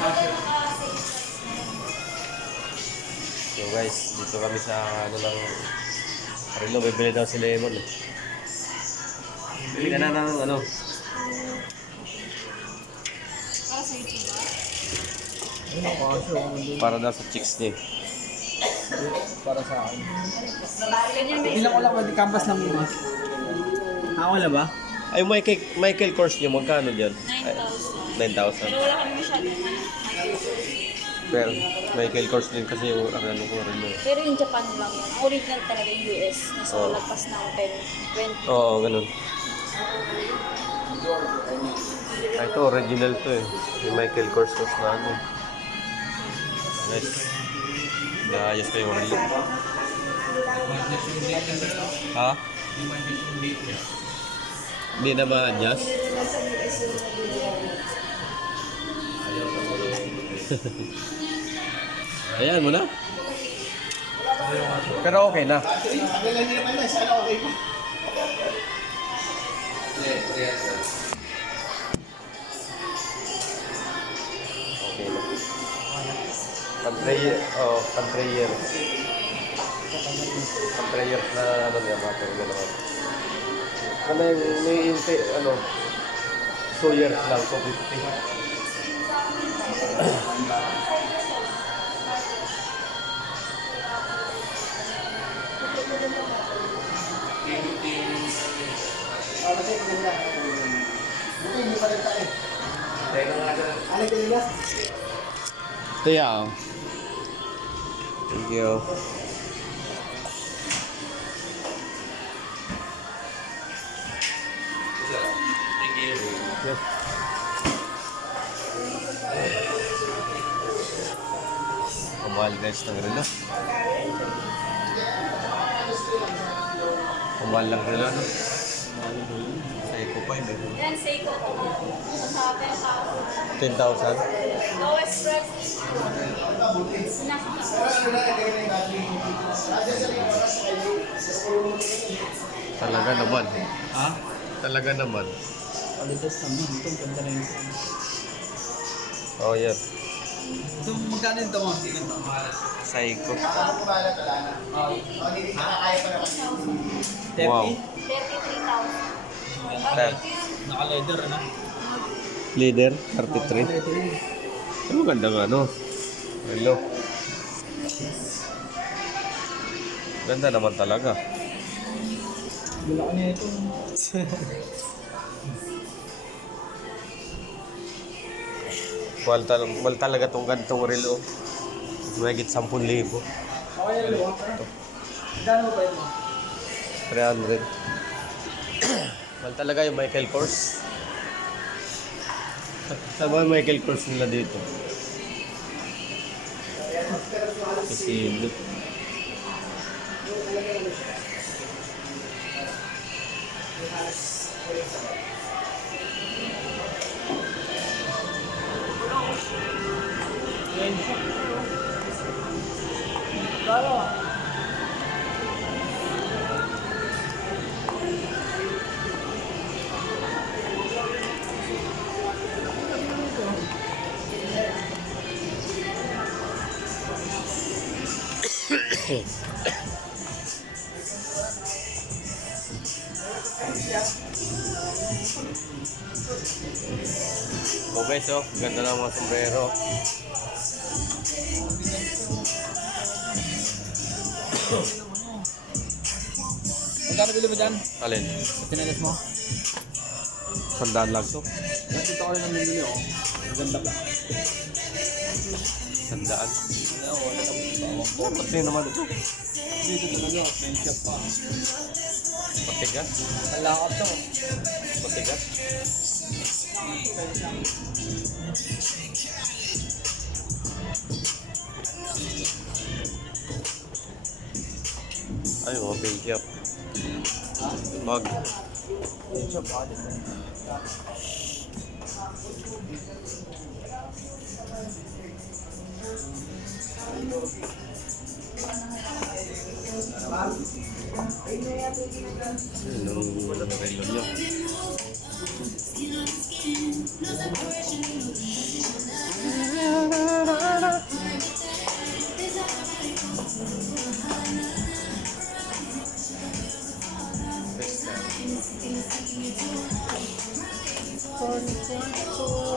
So guys, dito kami sa ano ng Relo, bibili daw si Lemon. Bili ka na ng ano. Para sa YouTube ba? Para daw sa chicks niya. Para sa akin. Ganyan may Bilang ko lang pwede canvas lang yun. Wala ba? Ay, Michael Kors niyo, magkano dyan? 9,000. 9,000. Pero wala kami masyadong Pero Michael Kors din kasi yung ano ko rin yun. Pero yung Japan lang yun. Ang original talaga yung US. Nasa Oh. lagpas ng 10, 20. Oo, ganun. Ay, ito, original to eh. Yung Michael Kors na ano. Nice. Naayos ko yung relo. Ha? Hindi na ma-adjust? Ayan mo na. Pero okay na. Okay na. Pag-prayer, pag-prayer. Pag-prayer na ano niya, matang gano'n. Ano yung may ano, 2 years lang, 250. Ito yan. Thank you. Yes. Kamahal guys ng relo. Kamahal ng relo, no? Sa Eco pa yun, Yan, Seiko ko. Sa 10,000. 10,000. Lowest price. Talaga naman. Ha? Talaga naman. Palitas naman. Ito, ganda na yun. Oh, yeah. Ito, magkano ito mo? Psycho. Wow. 33,000. Naka-leather, ano? Leader, 33. Ano ganda nga, no? Hello. Ganda naman talaga. Bulak niya ito. Mahal talaga tong gantong relo. Mahigit 10,000. Okay, dalawa. Gano'n ba ito? 300. Mahal talaga yung Michael Kors. Saan ba yung Michael Kors nila dito? Kasi oh guys, oh, ganda ng mga sombrero. Magkano bili mo dyan? Alin? Pinalis mo? 100 lang to. Dito ko rin ang bili, oh. Maganda ba? 100. Oo, wala ka ba? Pati naman ito. Dito talaga, main shop pa. Patigas. Ang lakad to. Patigas. Ay, mga paint shop. Mag. Main shop pa. Anong relo niya? Content